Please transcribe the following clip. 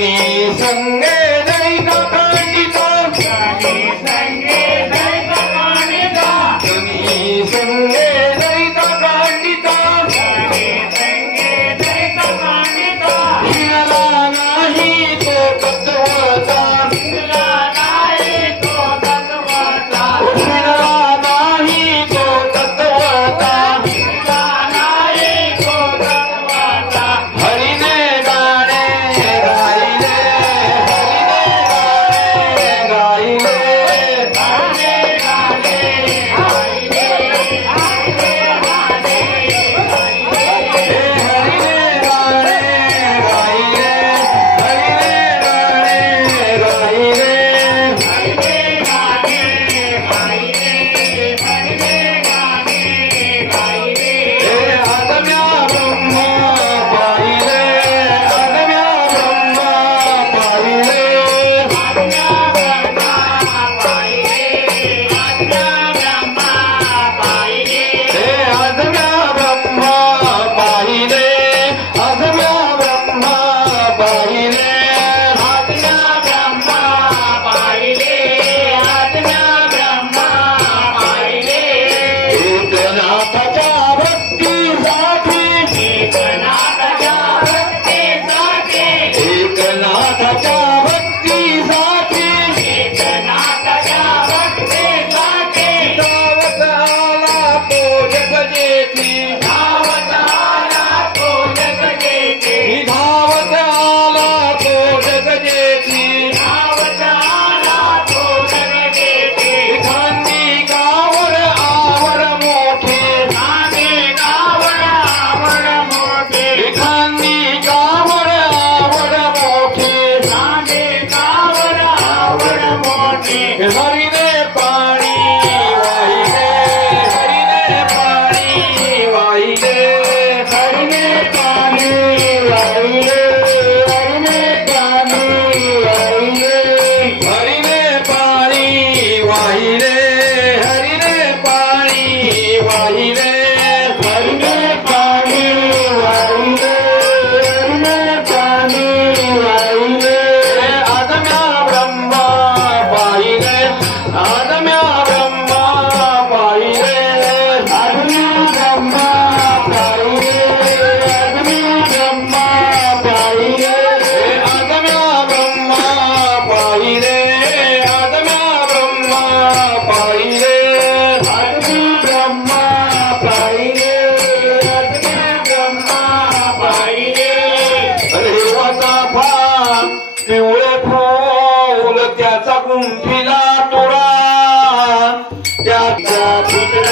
你疼爱。पिवळे फूल त्याचा गुंफिला तोडा त्याच्या पुत्र